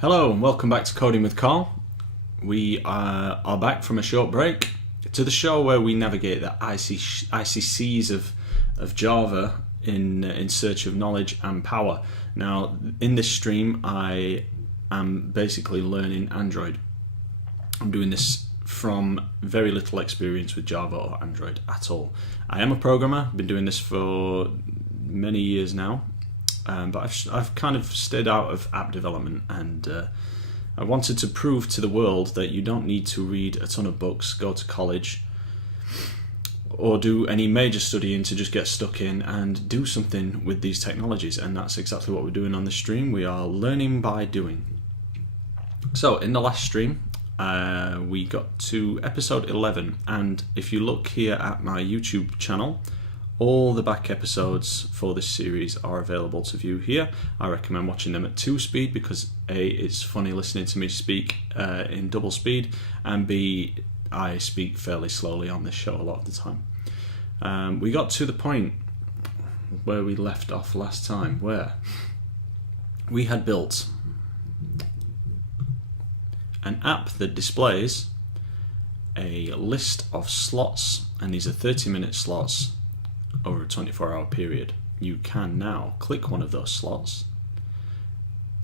Hello and welcome back to Coding with Carl. We are back from a short break to the show where we navigate the icy seas of Java in search of knowledge and power. Now, in this stream, I am basically learning Android. I'm doing this from very little experience with Java or Android at all. I am a programmer, been doing this for many years now. But I've kind of stayed out of app development, and I wanted to prove to the world that you don't need to read a ton of books, go to college, or do any major studying to just get stuck in and do something with these technologies. And that's exactly what we're doing on this stream. We are learning by doing. So in the last stream, we got to episode 11, and if you look here at my YouTube channel, all the back episodes for this series are available to view here. I recommend watching them at 2 speed because A, it's funny listening to me speak in double speed, and B, I speak fairly slowly on this show a lot of the time. We got to the point where we left off last time, where we had built an app that displays a list of slots, and these are 30-minute slots over a 24-hour period. You can now click one of those slots.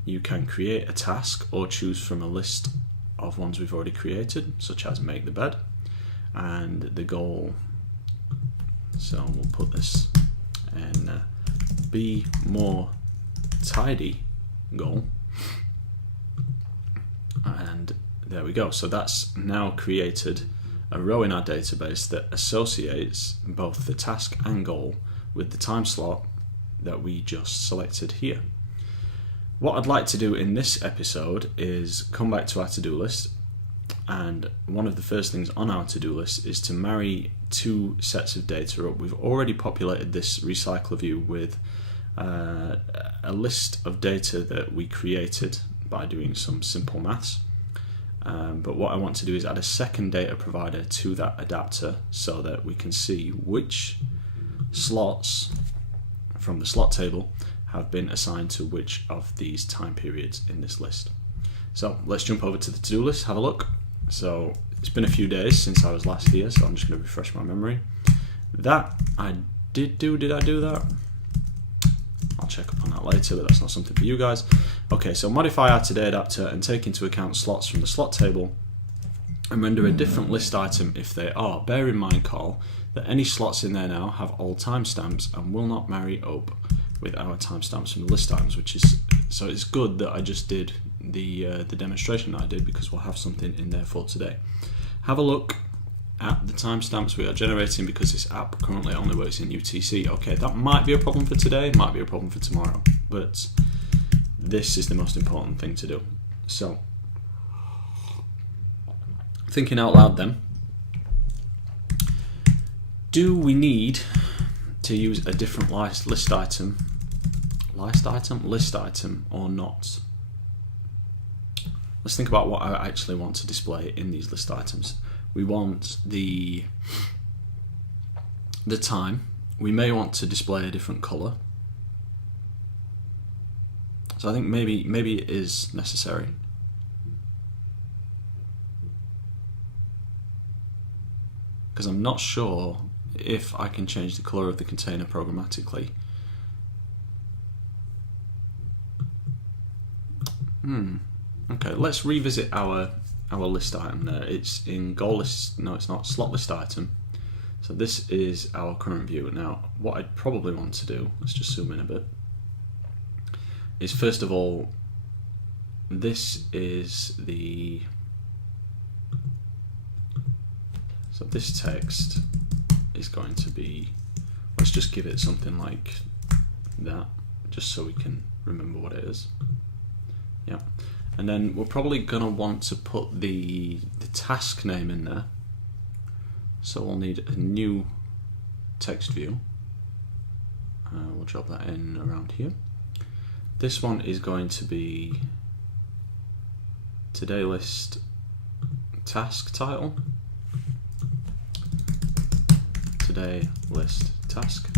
You can create a task or choose from a list of ones we've already created, such as make the bed, and the goal. So we'll put this in be more tidy goal, and there we go. So that's now created a row in our database that associates both the task and goal with the time slot that we just selected here. What I'd like to do in this episode is come back to our to-do list, and one of the first things on our to-do list is to marry two sets of data up. We've already populated this recycler view with a list of data that we created by doing some simple maths. But what I want to do is add a second data provider to that adapter so that we can see which slots from the slot table have been assigned to which of these time periods in this list. So let's jump over to the to-do list, have a look. So it's been a few days since I was last here, so I'm just going to refresh my memory. That I did I do that? I'll check up on that later, but that's not something for you guys. Okay, so modify our today adapter and take into account slots from the slot table and render a different list item if they are. Bear in mind, Carl, that any slots in there now have all timestamps and will not marry up with our timestamps from the list items, which is, so it's good that I just did the demonstration that I did, because we'll have something in there for today. Have a look at the timestamps we are generating, because this app currently only works in UTC. Okay, that might be a problem for today, might be a problem for tomorrow, but this is the most important thing to do. So, thinking out loud then, do we need to use a different list item or not? Let's think about what I actually want to display in these list items. We want the time. We may want to display a different color. So I think maybe it is necessary. Because I'm not sure if I can change the color of the container programmatically. Okay, let's revisit our list item there. It's in goal list, no it's not, slot list item. So this is our current view. Now what I'd probably want to do, let's just zoom in a bit, is first of all, this is so this text is going to be, let's just give it something like that, just so we can remember what it is. Yeah. And then we're probably going to want to put the task name in there. So we'll need a new text view. We'll drop that in around here. This one is going to be today list task title. Today list task.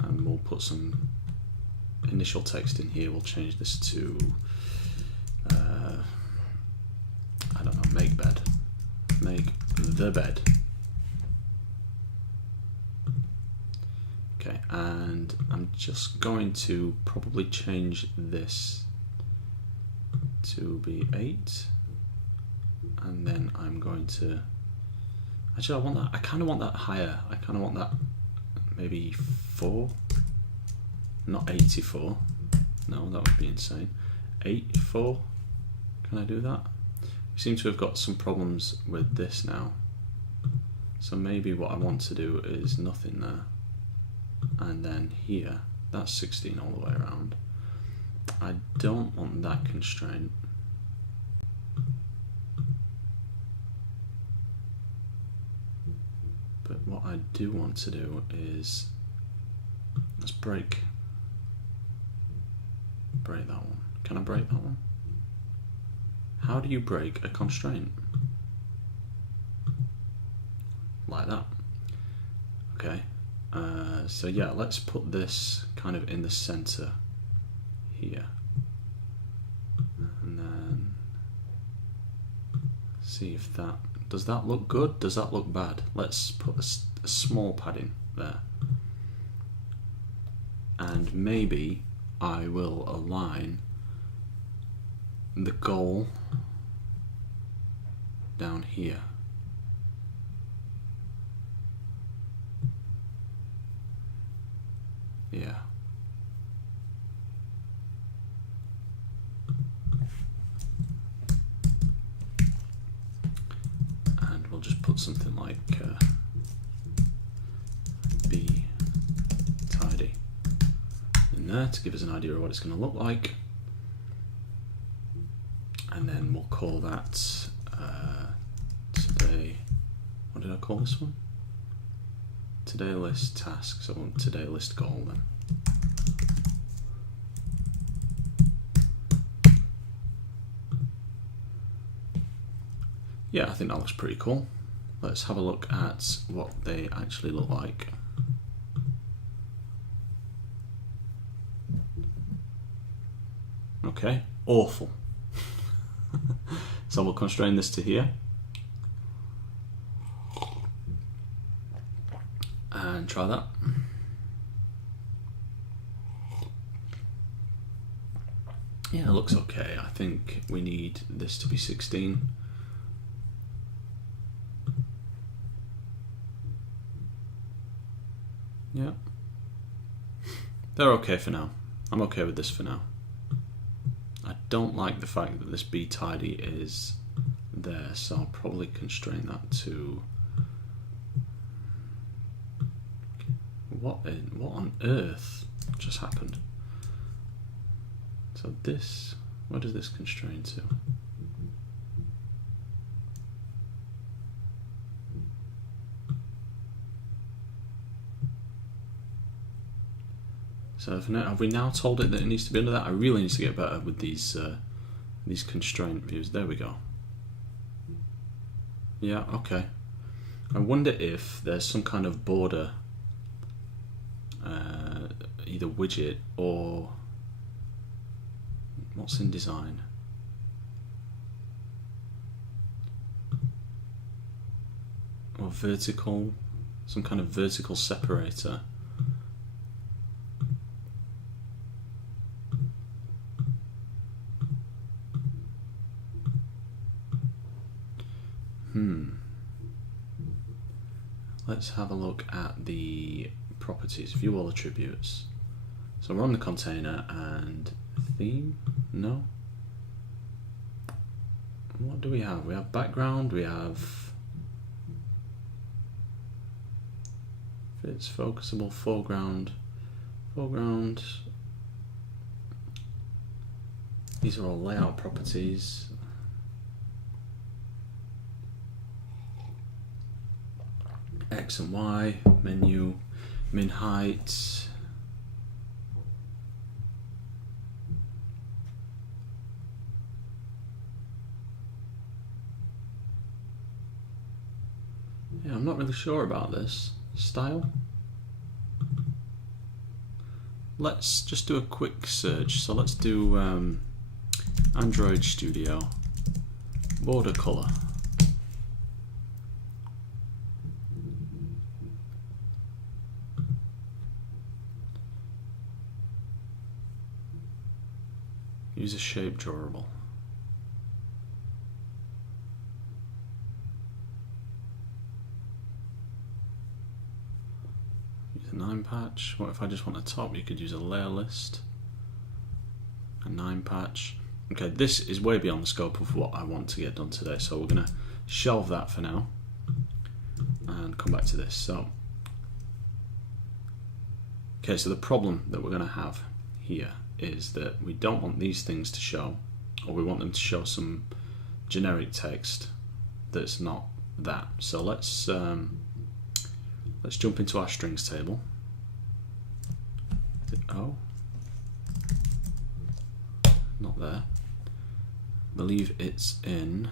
And we'll put some initial text in here. We'll change this to make bed. Make the bed. Okay, and I'm just going to probably change this to be 8, and then I'm going to, actually I want that, I kind of want that higher, I kind of want that maybe 4, not 84, no, that would be insane, 84, can I do that? We seem to have got some problems with this now, so maybe what I want to do is nothing there, and then here, that's 16 all the way around. I don't want that constraint. But what I do want to do is, let's break that one. Can I break that one? How do you break a constraint? Like that. Okay. So yeah, let's put this kind of in the center here, and then see if that, does that look good? Does that look bad? Let's put a small padding there, and maybe I will align the goal down here. Yeah. And we'll just put something like be tidy in there to give us an idea of what it's going to look like. And then we'll call that today, what did I call this one? Today list task, so today list goal then. Yeah, I think that looks pretty cool. Let's have a look at what they actually look like. Okay, awful. So we'll constrain this to here. And try that. Yeah, it looks okay. I think we need this to be 16. Yeah. They're okay for now. I'm okay with this for now. I don't like the fact that this be tidy is there, so I'll probably constrain that to, what on earth just happened? So this, what does this constrain to? So have we now told it that it needs to be under that? I really need to get better with these constraint views. There we go. Yeah, okay. I wonder if there's some kind of border, either widget or what's in design. Or vertical, some kind of vertical separator. Let's have a look at the properties, view all attributes. So we're on the container and theme, no? What do we have? We have background, we have fits, focusable, foreground. These are all layout properties. X and Y, menu, min height. Yeah, I'm not really sure about this. Style? Let's just do a quick search. So let's do Android Studio, border color. Use a shape drawable. Use a 9 patch. What if I just want a top? You could use a layer list. A 9 patch. Okay, this is way beyond the scope of what I want to get done today, so we're going to shelve that for now and come back to this. So, okay, so the problem that we're going to have here is that we don't want these things to show, or we want them to show some generic text that's not that. So let's jump into our strings table. Oh, not there. I believe it's in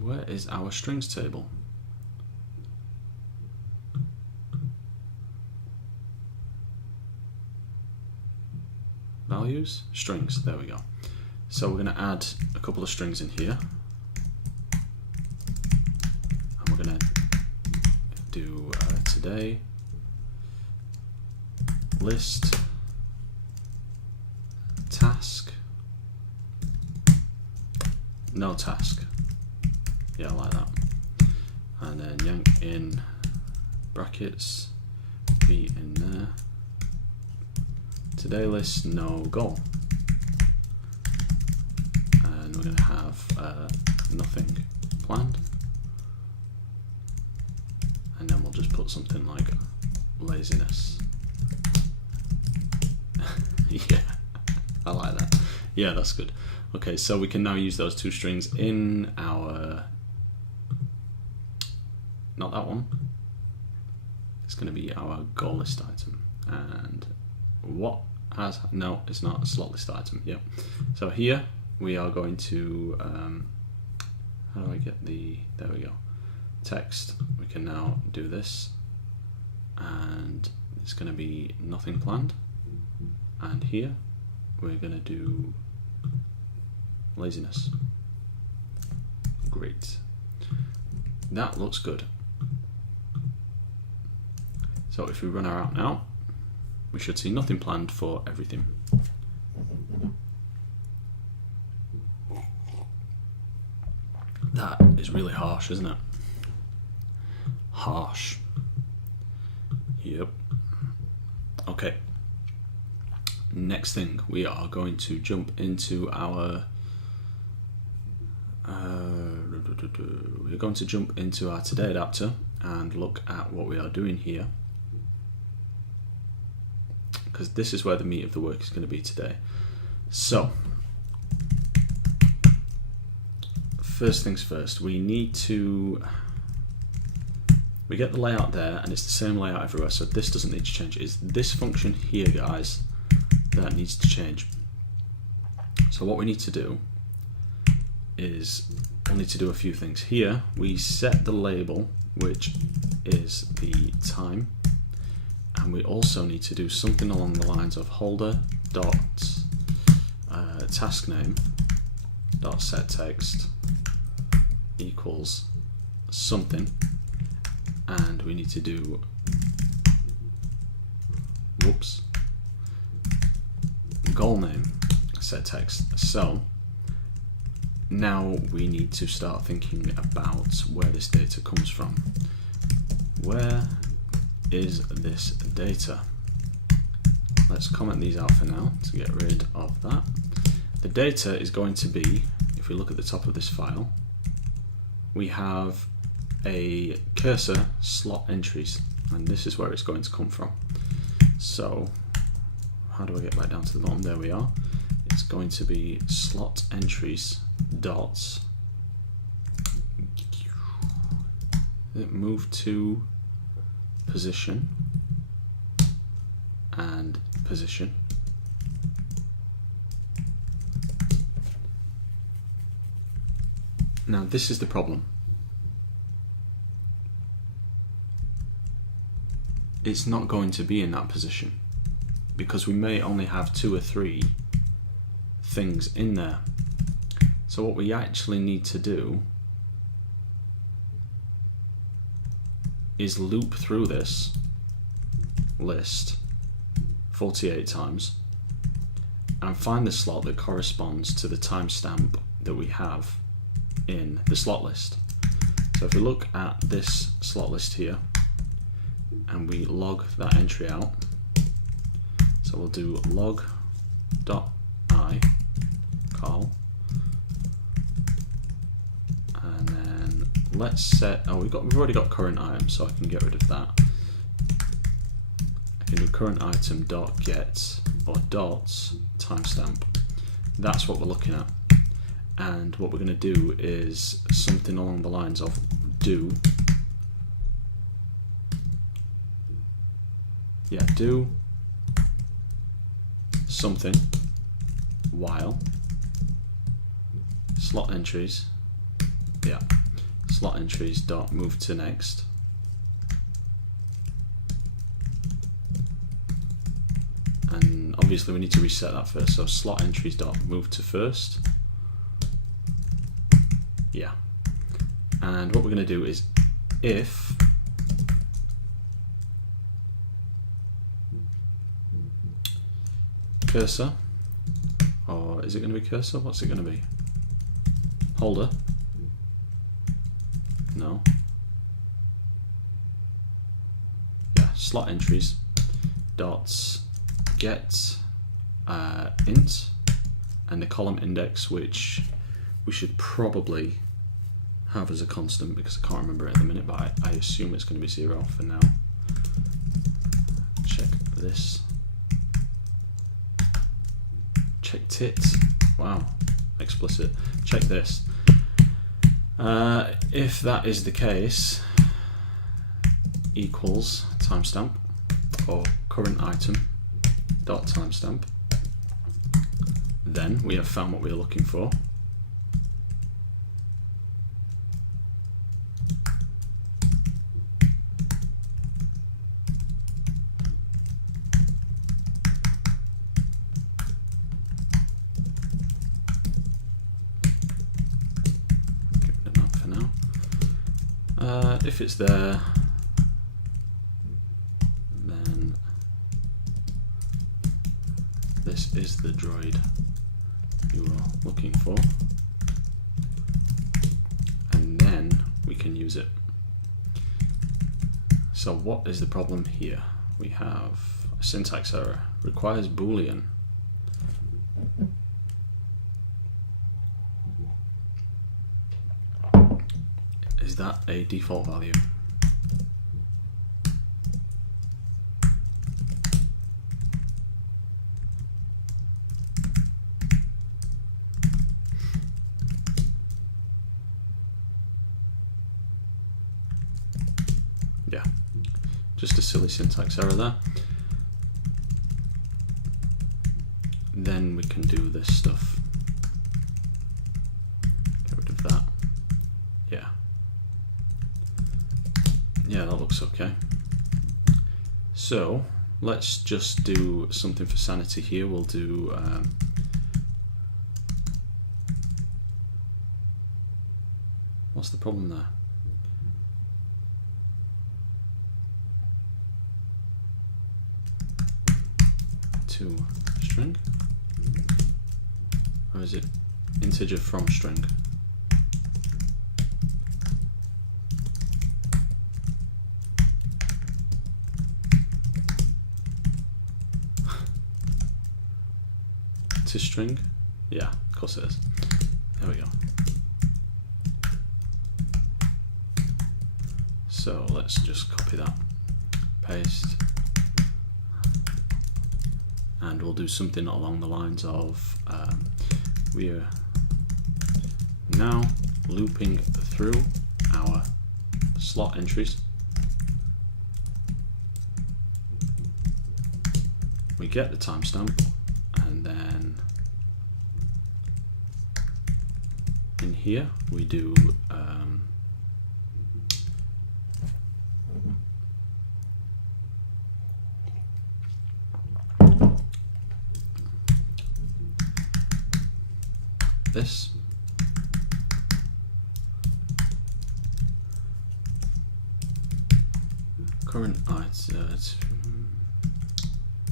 where is our strings table? Values, strings, there we go. So we're going to add a couple of strings in here, and we're going to do today list task, no task, yeah, I like that, and then yank in brackets, be in there, today list, no goal, and we're going to have nothing planned, and then we'll just put something like laziness. Yeah, I like that. Yeah, that's good. Okay, so we can now use those two strings in our, not that one, it's going to be our goal list item, and what has, no, it's not a slot list item. Yep. So here we are going to, how do I get the, there we go, text. We can now do this, and it's going to be nothing planned, and here we're going to do laziness. Great. That looks good. So if we run our app now, we should see nothing planned for everything. That is really harsh, isn't it? Harsh. Yep. Okay. Next thing, we are going to jump into our we're going to jump into our today adapter and look at what we are doing here, because this is where the meat of the work is going to be today. So first things first, we need to, we get the layout there and it's the same layout everywhere, so this doesn't need to change. It's this function here, guys, that needs to change. So what we need to do is we'll need to do a few things. Here we set the label, which is the time, and we also need to do something along the lines of holder dot task name dot set text equals something, and we need to do, whoops, goal name set text. So now we need to start thinking about where this data comes from. Where is this data? Let's comment these out for now to get rid of that. The data is going to be, if we look at the top of this file, we have a cursor slot entries, and this is where it's going to come from. So how do I get back down to the bottom? There we are. It's going to be slot entries dots move to position and position. Now this is the problem. It's not going to be in that position because we may only have 2 or 3 things in there. So what we actually need to do is loop through this list 48 times and find the slot that corresponds to the timestamp that we have in the slot list. So if we look at this slot list here and we log that entry out, so we'll do log.i call, and then let's set, we've already got current item, so I can get rid of that. I can do current item dot get or dots timestamp. That's what we're looking at. And what we're going to do is something along the lines of do something while slot entries dot move to next, and obviously we need to reset that first, so slot entries dot move to first, and what we're going to do is if cursor, or is it going to be cursor? What's it going to be? Holder? No. Slot entries dots get int and the column index, which we should probably have as a constant because I can't remember it at the minute, but I assume it's going to be 0 for now. Check this. Check tit. Wow, explicit. Check this. If that is the case, equals timestamp or current item dot timestamp, then we have found what we are looking for. If it's there, then this is the droid you are looking for, and then we can use it. So what is the problem here? We have a syntax error, requires Boolean. Is that a default value? Yeah, just a silly syntax error there. Then we can do this stuff. Get rid of that. Yeah, that looks okay. So let's just do something for sanity here. We'll do what's the problem there? To string, or is it integer from string? To string? Yeah, of course it is. There we go. So let's just copy that, paste, and we'll do something along the lines of we are now looping through our slot entries. We get the timestamp, and then in here we do this. Current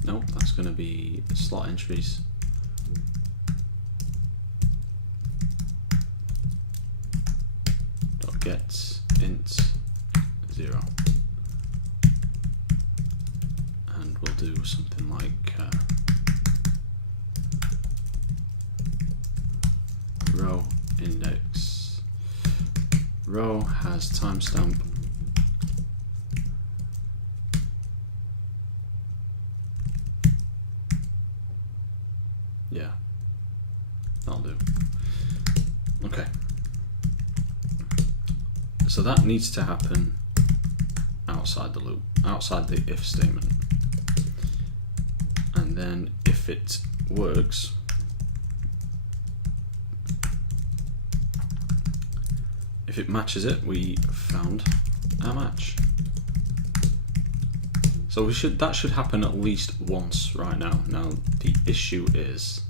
Nope, that's going to be slot entries. Dot get int 0. And we'll do something like row index. Row has timestamp. Yeah, that'll do. Okay. So that needs to happen outside the loop, outside the if statement. And then if it works, if it matches it, we found a match. So that should happen at least once right now. Now the issue is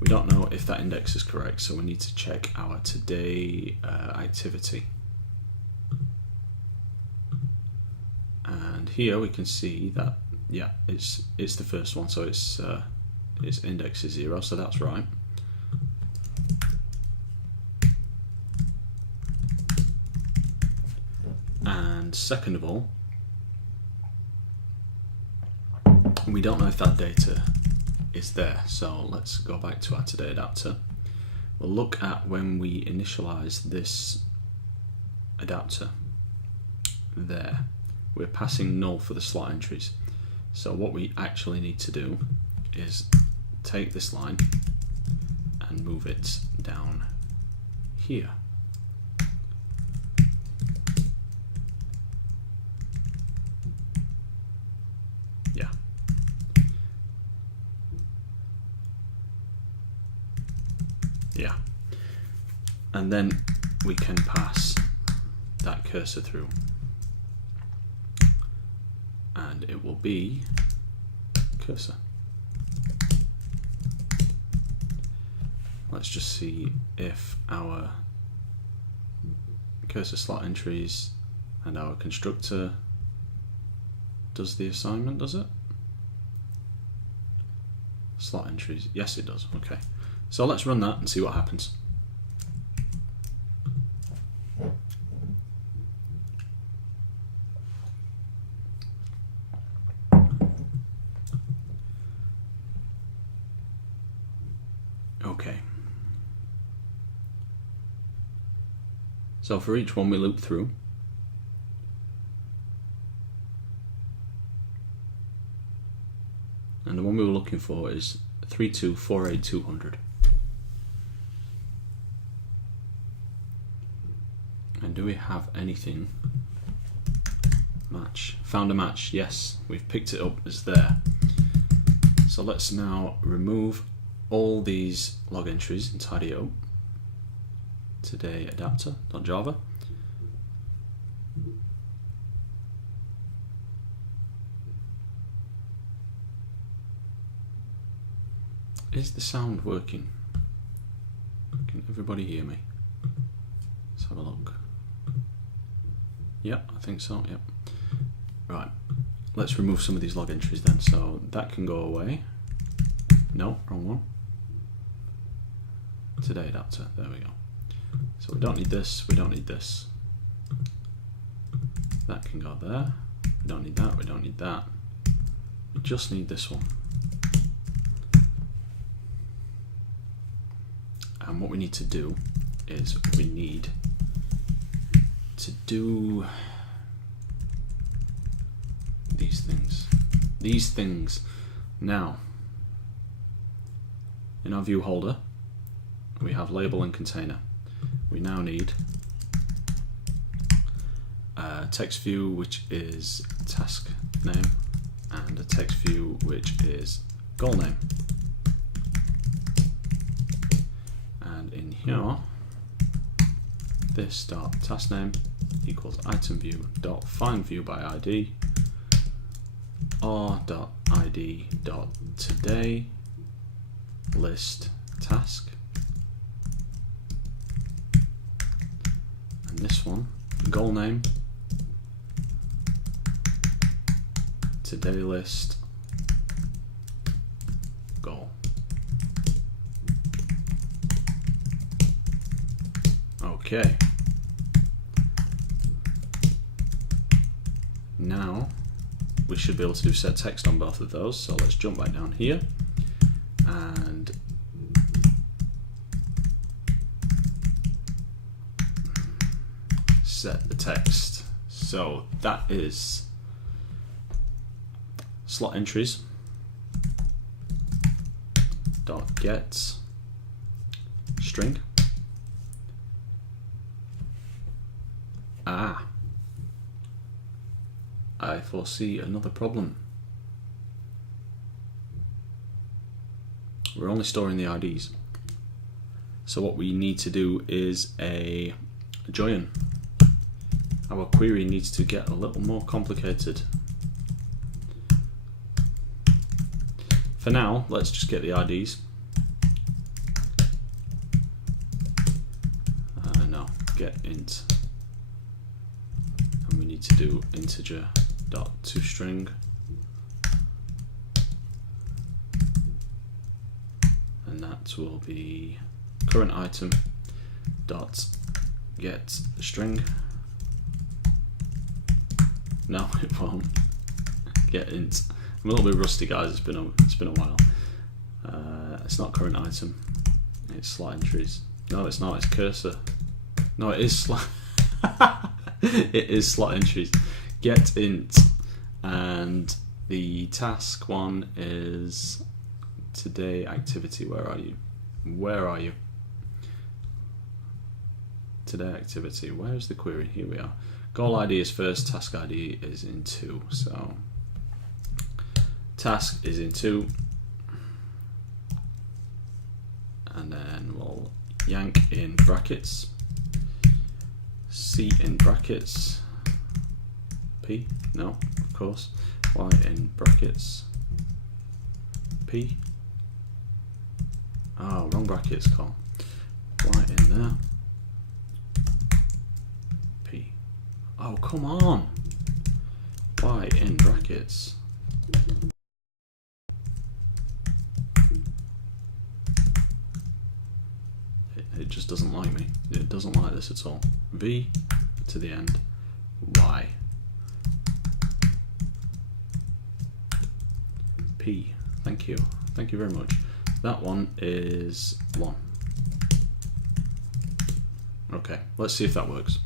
we don't know if that index is correct, so we need to check our today activity. And here we can see that yeah, it's the first one, so its index is 0, so that's right. And second of all, we don't know if that data is there, so let's go back to our today adapter. We'll look at when we initialize this adapter there. We're passing null for the slot entries. So what we actually need to do is take this line and move it down here. Yeah. Yeah. And then we can pass that cursor through. And it will be cursor. Let's just see if our cursor slot entries and our constructor does the assignment, does it? Slot entries, yes it does, okay. So let's run that and see what happens. Okay. So for each one we loop through. And the one we were looking for is 3248200. And do we have anything match? Found a match, yes, we've picked it up as there. So let's now remove all these log entries and tidy it up. Today adapter.java. Is the sound working? Can everybody hear me? Let's have a look. Yep, I think so, yep. Right, let's remove some of these log entries then. So that can go away. No, wrong one. Today adapter, there we go. So we don't need this, we don't need this. That can go there. We don't need that, we don't need that. We just need this one. And what we need to do is we need to do these things. These things. Now, in our view holder, we have label and container. We now need a text view which is task name and a text view which is goal name. And in here, this dot task name equals item view dot find view by ID r dot ID dot today list task. And this one, goal name, today list goal. Okay. Now we should be able to do set text on both of those. So let's jump back down here and set the text. So that is slot entries dot get string. I foresee another problem. We're only storing the IDs. So what we need to do is a join. Our query needs to get a little more complicated. For now, let's just get the IDs. No, get int. And we need to do integer dot toString. And that will be current item dot get string. No, it won't. Get int. I'm a little bit rusty, guys. It's been a while. It's not current item. It's slot entries. No, it's not. It's cursor. No, it is slot. It is slot entries. Get int, and the task one is today activity. Where are you? Where are you? Today activity. Where is the query? Here we are. Goal ID is first. Task ID is in 2. So task is in 2, and then we'll yank in brackets, C in brackets, P, no, of course, Y in brackets, P, oh, wrong brackets, call, Y in there, P, oh, come on, Y in brackets, it just doesn't like me. It doesn't like this at all. V to the end, Y, P. Thank you. Thank you very much. That one is 1. Okay, let's see if that works.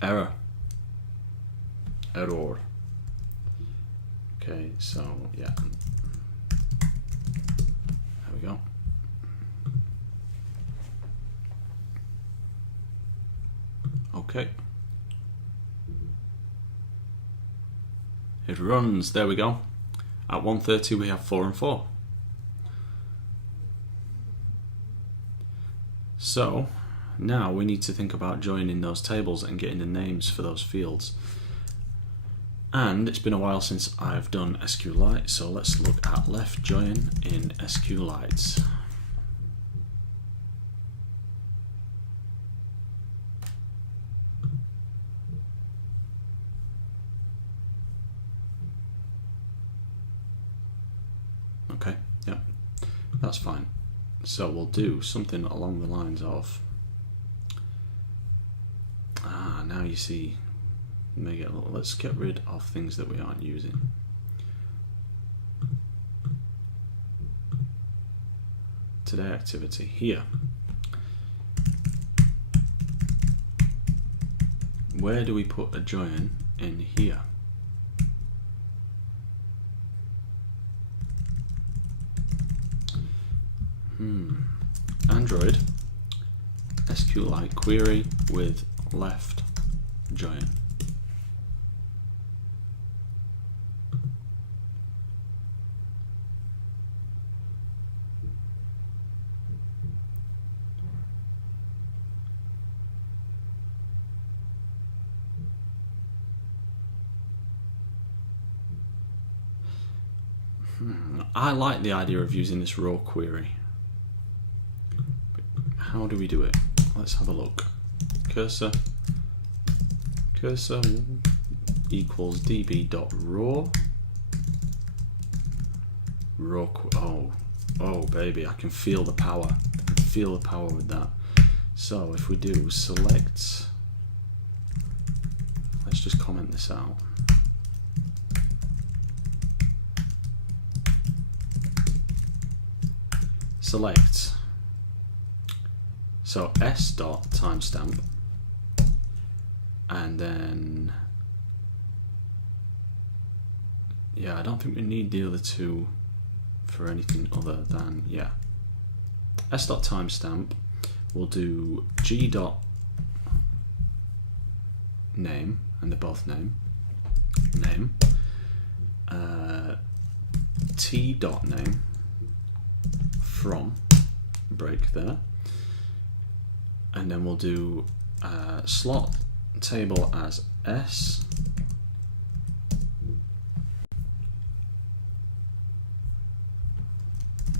Error. Error. Okay, so yeah, there we go. Okay, it runs. There we go. At 1:30 we have 4 and 4. So now we need to think about joining those tables and getting the names for those fields. And it's been a while since I've done Sqlite, so let's look at left join in Sqlite. Okay, yeah, that's fine. So we'll do something along the lines of, now you see, let's get rid of things that we aren't using. Today activity here. Where do we put a join in here? Android Sqlite query with left join. I like the idea of using this raw query. But how do we do it? Let's have a look. Cursor, cursor equals db.raw. Oh baby, I can feel the power. I can feel the power with that. So if we do select, let's just comment this out. Select, so s.timestamp, and then, yeah, I don't think we need the other two for anything other than, yeah, s.timestamp, we'll do g.name, and they're both name, t.name, from, break there, and then we'll do slot table as S,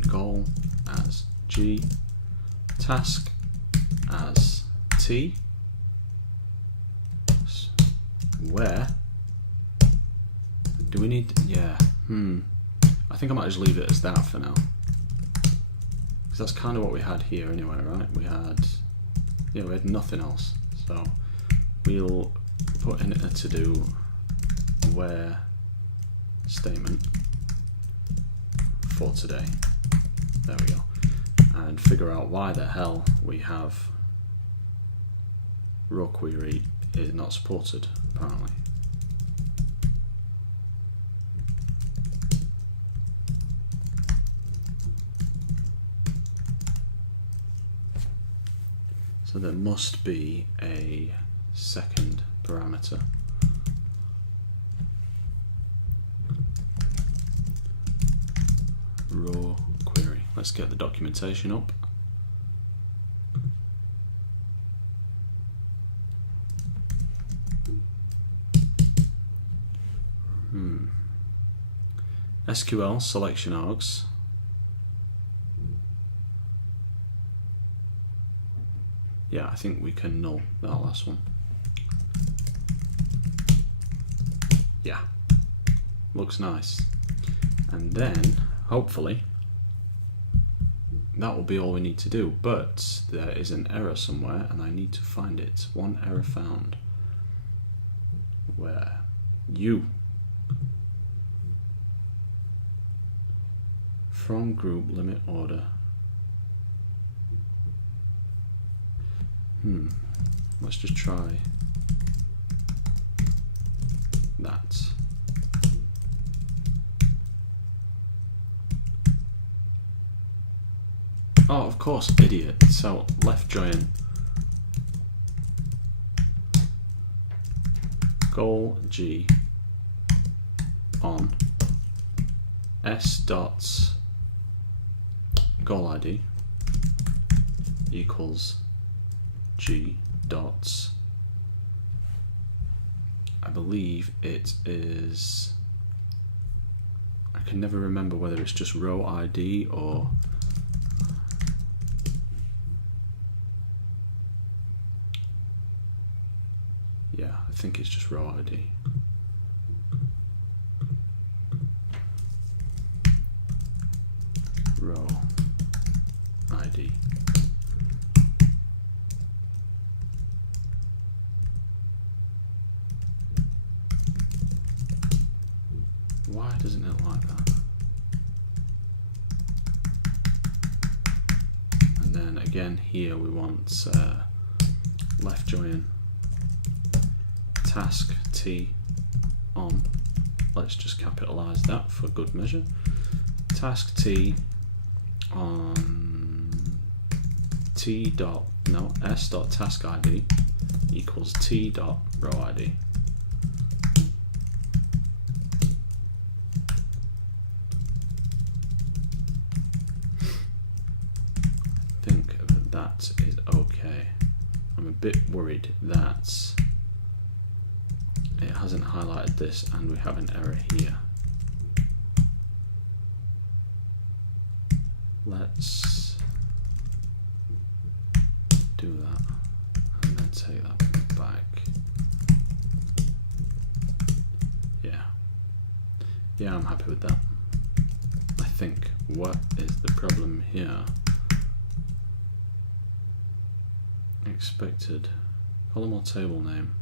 goal as G, task as T, where do we need, yeah, I think I might just leave it as that for now, because that's kind of what we had here anyway, right? We had nothing else, so we'll put in a to do where statement for today. There we go. And figure out why the hell we have raw query is not supported, apparently. So there must be a second parameter. Raw query. Let's get the documentation up. SQL selection args. Yeah, I think we can null that last one. Yeah, looks nice. And then, hopefully, that will be all we need to do. But there is an error somewhere, and I need to find it. One error found. Where? You. From group limit order. Let's just try that. Oh, of course, idiot. So left join goal G on S dots goal ID equals G dots, I believe it is, I can never remember whether it's just row ID or yeah, I think it's just row ID. Row ID. Why doesn't it like that? And then again here we want left join task T on. Let's just capitalize that for good measure. Task T on T dot S dot task ID equals T dot row ID. That is okay. I'm a bit worried that it hasn't highlighted this and we have an error here. Let's do that and then take that back. Yeah, I'm happy with that. I think. What is the problem here? Expected column or table name.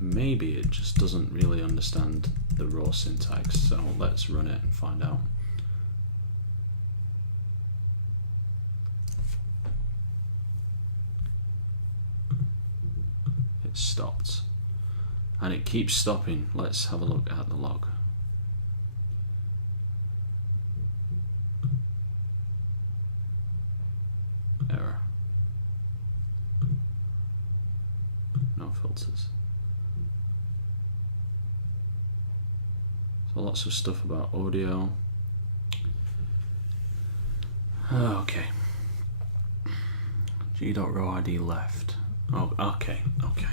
Maybe it just doesn't really understand the raw syntax, so let's run it and find out. It stopped. And it keeps stopping. Let's have a look at the log. Error. No filters. So lots of stuff about audio. Okay. G.rowID left. Oh, okay, okay.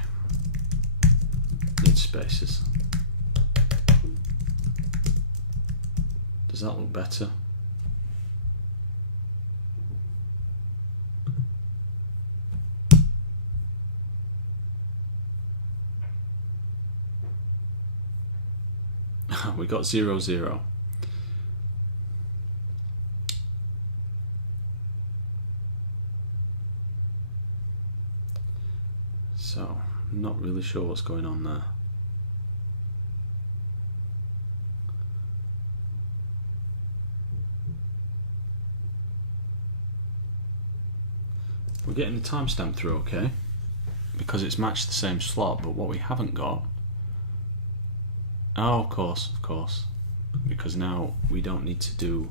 Need spaces. Does that look better? We got 0, 0. So, I'm not really sure what's going on there. We're getting the timestamp through okay, because it's matched the same slot, but what we haven't got... Oh, of course. Because now we don't need to do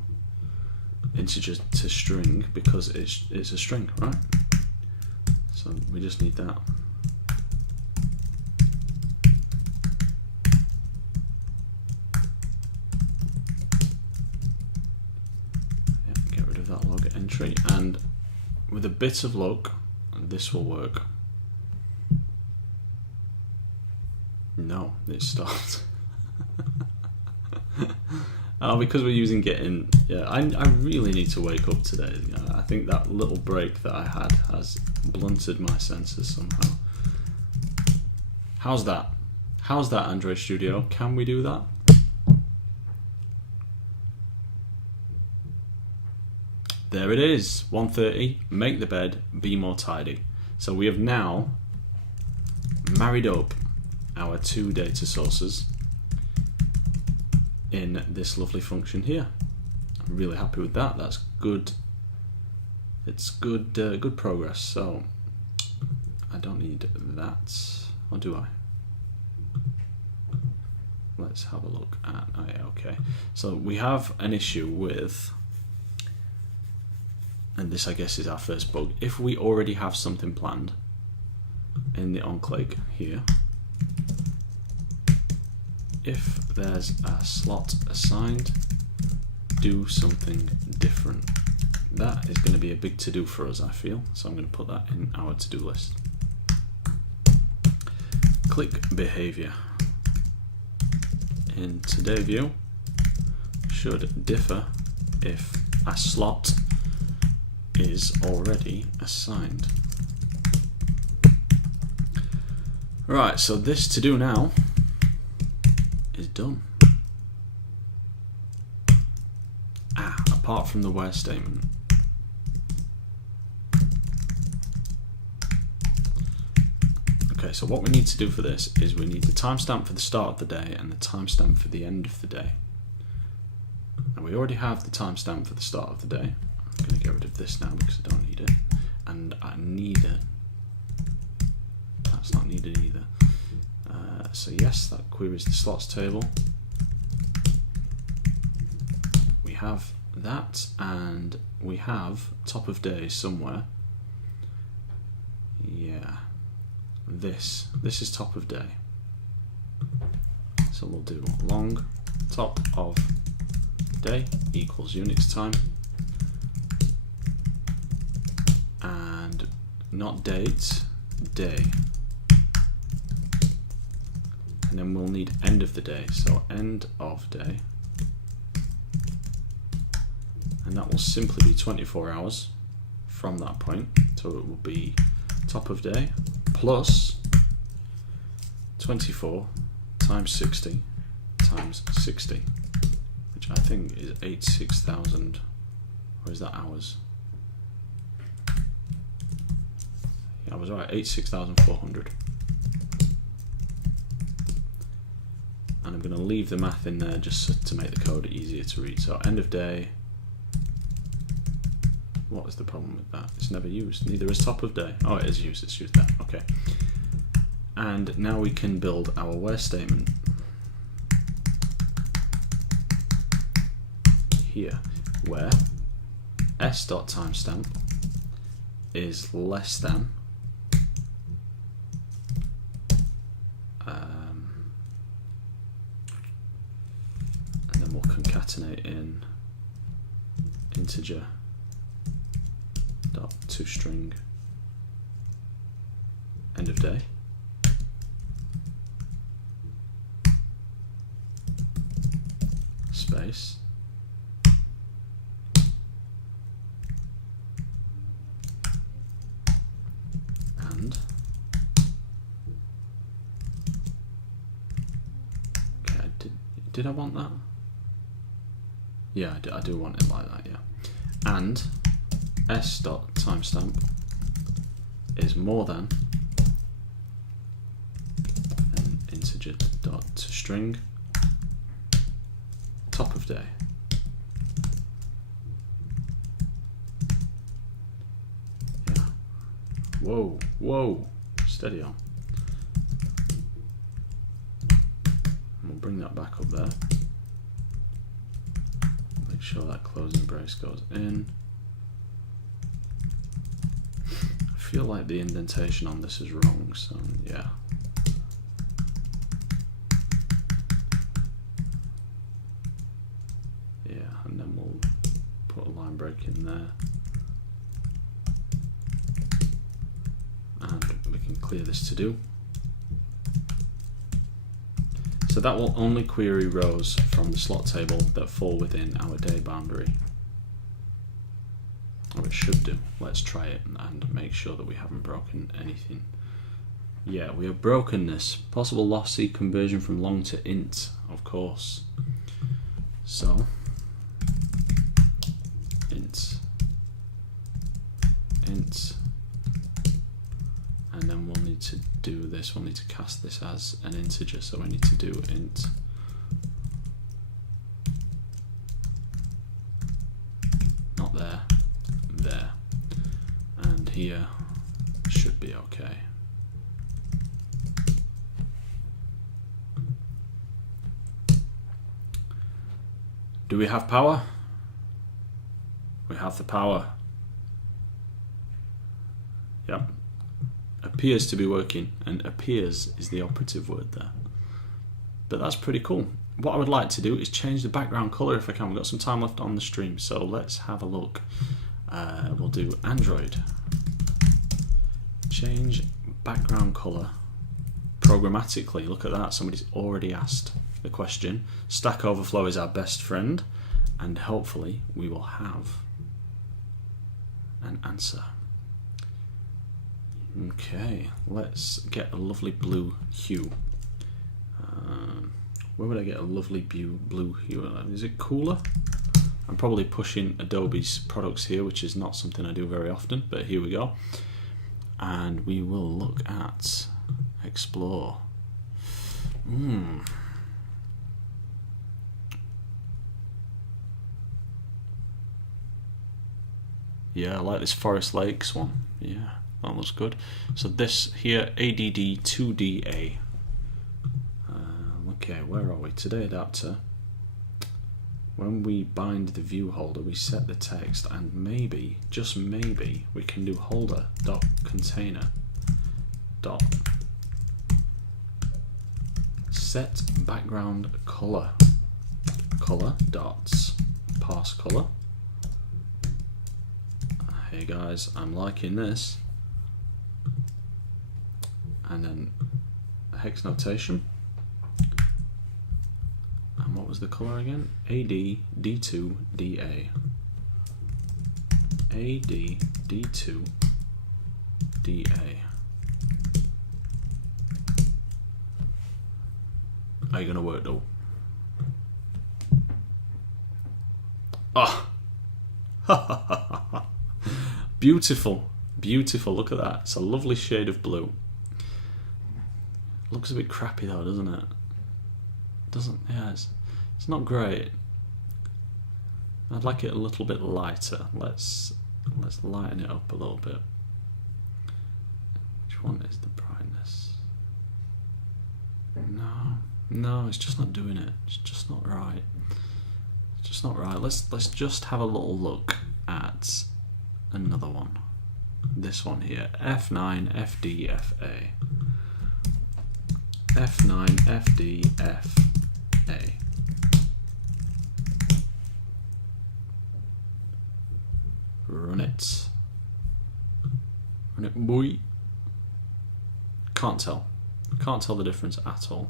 integer to string because it's a string, right? So we just need that. Yeah, get rid of that log entry, and with a bit of luck, this will work. No, it stopped. Oh, because we're using getting. Yeah, I really need to wake up today. I think that little break that I had has blunted my senses somehow. How's that? How's that, Android Studio? Can we do that? There it is, 1:30. Make the bed, be more tidy. So we have now married up our two data sources in this lovely function here. I'm really happy with that. That's good. It's good, good progress. So I don't need that, or do I? Let's have a look at. Oh yeah, okay. So we have an issue with, and this I guess is our first bug. If we already have something planned in the onClick here, if there's a slot assigned, do something different. That is going to be a big to-do for us, I feel, so I'm going to put that in our to-do list. Click behavior. In today view, should differ if a slot is already assigned. Right, so this to do now is done. Apart from the where statement. Okay, so what we need to do for this is we need the timestamp for the start of the day and the timestamp for the end of the day. And we already have the timestamp for the start of the day. I'm going to get rid of this now because I don't need it. And I need it. That's not needed either. So yes, that queries the slots table. We have that, and we have top of day somewhere. Yeah, this is top of day. So we'll do long top of day equals Unix time, and not date, day. And then we'll need end of the day, so end of day. And that will simply be 24 hours from that point. So it will be top of day plus 24 times 60 times 60, which I think is 86,000, or is that hours? Yeah, I was right, 86,400. And I'm going to leave the math in there just to make the code easier to read. So end of day, what is the problem with that? It's never used, neither is top of day. Oh, it is used, it's used there, okay. And now we can build our where statement here, where s.timestamp is less than and then we'll concatenate in integer dot toString end of day space and okay, did I want that? Yeah, I do want it like that, yeah. And s.timestamp is more than an integer dot toString top of day. Yeah. Whoa, whoa, steady on. And we'll bring that back up there. Make sure that closing brace goes in. I feel like the indentation on this is wrong, so yeah. Yeah, and then we'll put a line break in there. And we can clear this to do. So that will only query rows from the slot table that fall within our day boundary. Or it should do. Let's try it and make sure that we haven't broken anything. Yeah, we have broken this. Possible lossy conversion from long to int, of course. So, int, and then we'll need to do this, we'll need to cast this as an integer, so we need to do int not there, there, and here should be okay. Do we have power? We have the power. Yep. Appears to be working, and appears is the operative word there. But that's pretty cool. What I would like to do is change the background color if I can. We've got some time left on the stream, so let's have a look. We'll do Android. Change background color programmatically. Look at that, somebody's already asked the question. Stack Overflow is our best friend, and hopefully we will have an answer. Okay, let's get a lovely blue hue. Where would I get a lovely blue hue? Is it cooler? I'm probably pushing Adobe's products here, which is not something I do very often, but here we go. And we will look at Explore. Yeah, I like this Forest Lakes one. Yeah, that looks good. So this here, ADD2DA. Okay, where are we? Today adapter. When we bind the view holder, we set the text, and maybe, just maybe, we can do holder.container dot set background color dots parse color. Hey guys, I'm liking this. And then hex notation. And what was the color again? AD-D2-DA. AD-D2-DA. you going to work though? Oh! Beautiful. Beautiful. Look at that. It's a lovely shade of blue. Looks a bit crappy though, doesn't it? Yeah, it's not great. I'd like it a little bit lighter. Let's lighten it up a little bit. Which one is the brightness? No, it's just not doing it. It's just not right. It's just not right. Let's just have a little look at another one. This one here. F9 FD FA. F9 FD FA. Run it. Run it, boy. Can't tell. Can't tell the difference at all.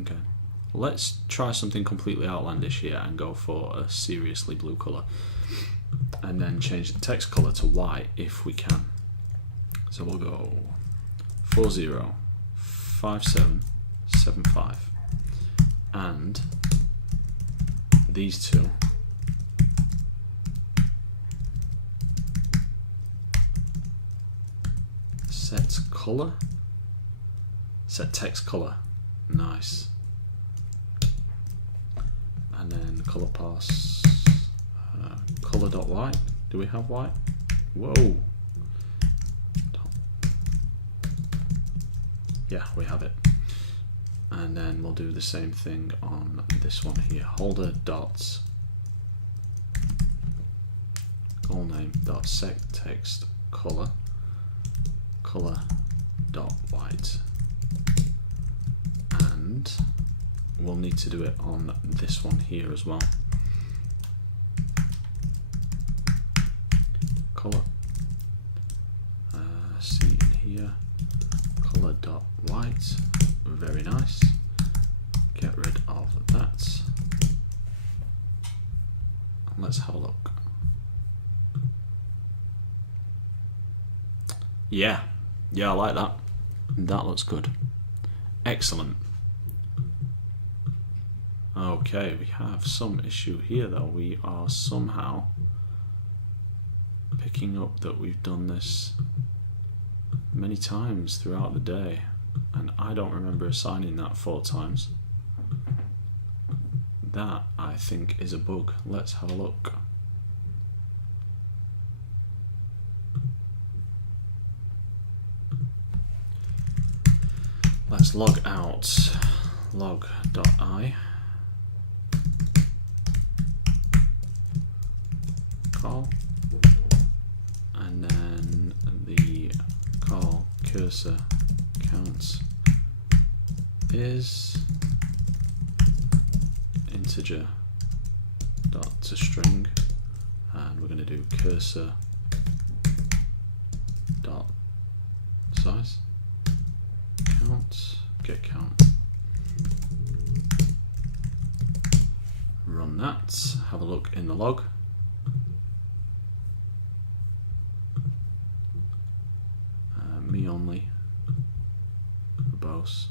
Okay. Let's try something completely outlandish here and go for a seriously blue colour. And then change the text colour to white if we can. So we'll go 405775. And these two set color, set text color, nice. And then color pass, color.white. Do we have white? Whoa. Yeah, we have it. And then we'll do the same thing on this one here. Holder dots goal name dot set text color dot white, and we'll need to do it on this one here as well. Color see in here, color dot white. Very nice. Get rid of that. Let's have a look. Yeah, I like that. That looks good. Excellent. Okay, we have some issue here though. We are somehow picking up that we've done this many times throughout the day. And I don't remember assigning that 4 times. That, I think, is a bug. Let's have a look. Let's log out. Log.i. Call. And then the call cursor counts is integer dot to string, and we're going to do cursor dot size count, get count. Run that, have a look in the log. Me only, verbose.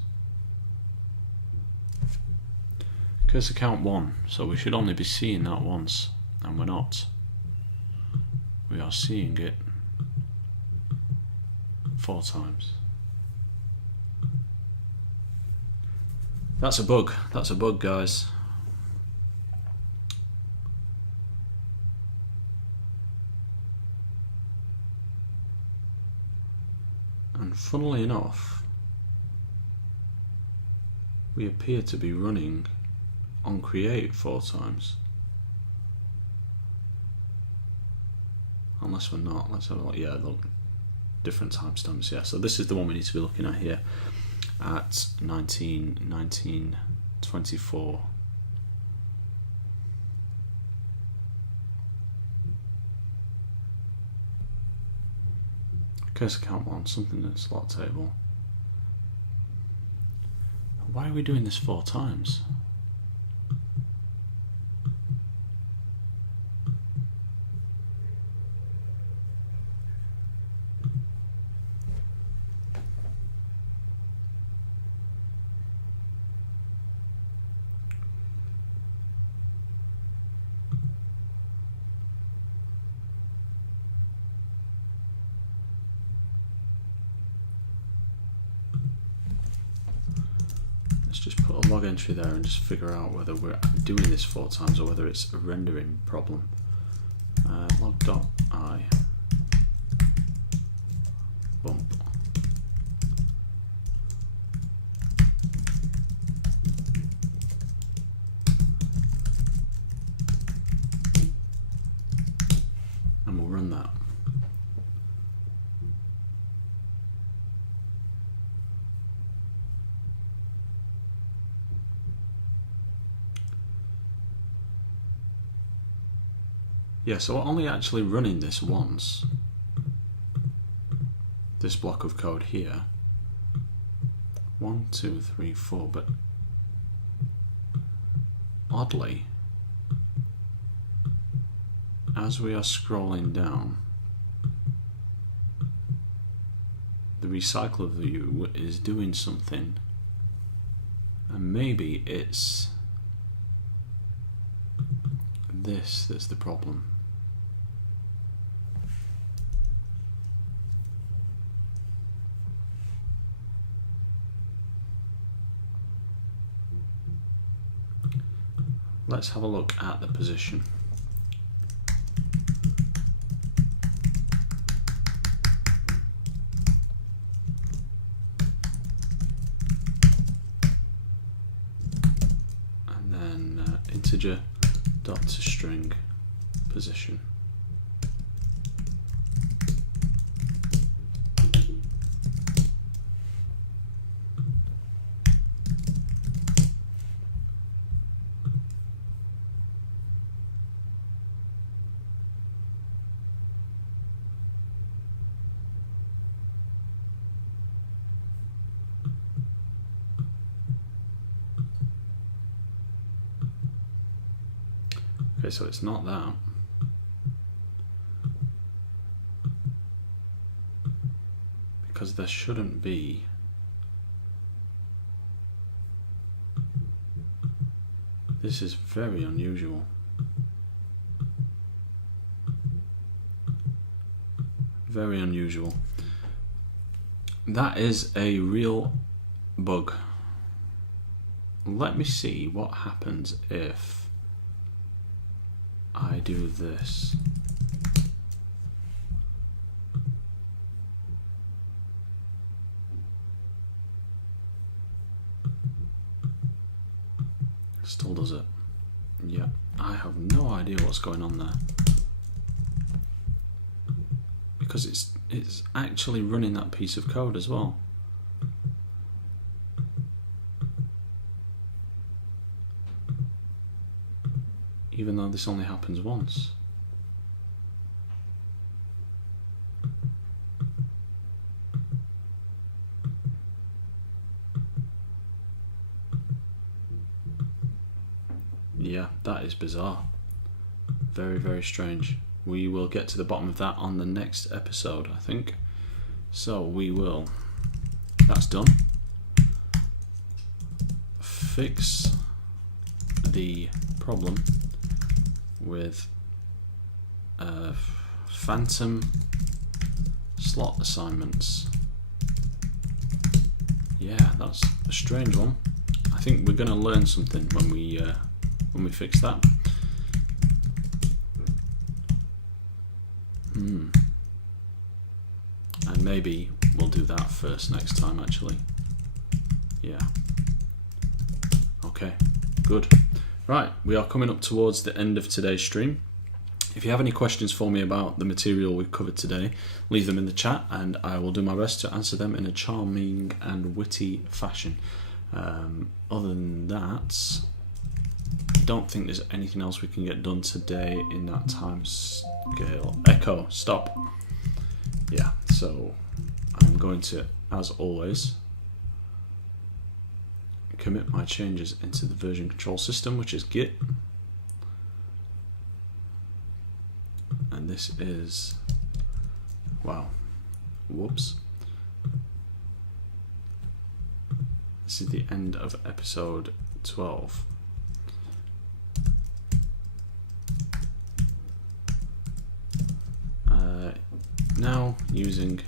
Cursor count 1, so we should only be seeing that once, and we're not. We are seeing it 4 times. That's a bug, guys. And funnily enough, we appear to be running on create 4 times. Unless we're not. Let's have a look. Yeah, look, different timestamps. Yeah, so this is the one we need to be looking at here at 19:24. Cursor count 1, something in the slot table. Why are we doing this 4 times? log entry there and just figure out whether we're doing this 4 times or whether it's a rendering problem. Log.I bump. And we'll run that. Yeah, so we're only actually running this once, this block of code here. 1, 2, 3, 4, but oddly, as we are scrolling down, the recycler view is doing something, and maybe it's this that's the problem. Let's have a look at the position. And then integer dot to string position. Okay, so it's not that. Because there shouldn't be this is very unusual. Very unusual. That is a real bug. Let me see what happens if I do this. Still does it. Yeah, I have no idea what's going on there. Because it's actually running that piece of code as well. Even though this only happens once. Yeah, that is bizarre. Very, very strange. We will get to the bottom of that on the next episode, I think. So we will, that's done. Fix the problem with phantom slot assignments. Yeah, that's a strange one. I think we're going to learn something when we fix that. And maybe we'll do that first next time, actually. Yeah. Okay, good. Right, we are coming up towards the end of today's stream. If you have any questions for me about the material we've covered today, leave them in the chat and I will do my best to answer them in a charming and witty fashion. Other than that, I don't think there's anything else we can get done today in that time scale. Echo, stop. Yeah, so I'm going to, as always, commit my changes into the version control system, which is Git. And this is, wow, whoops. This is the end of episode 12. Now using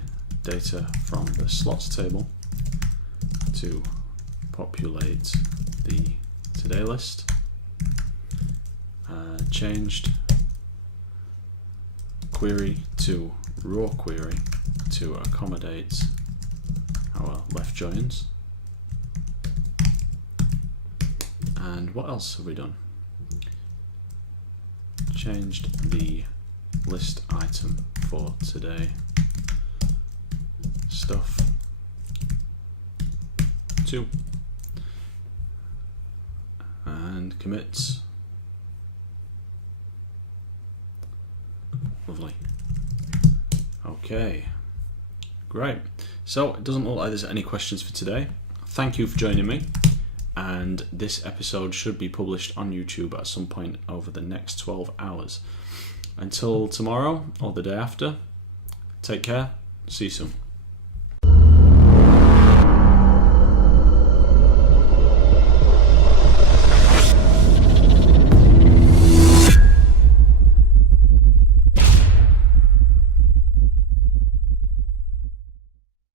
data from the slots table to populate the today list. Changed query to raw query to accommodate our left joins. And what else have we done? Changed the list item for today stuff to, and commits. Lovely. Okay, great. So it doesn't look like there's any questions for today. Thank you for joining me, and this episode should be published on YouTube at some point over the next 12 hours. Until tomorrow or the day after, take care. See you soon.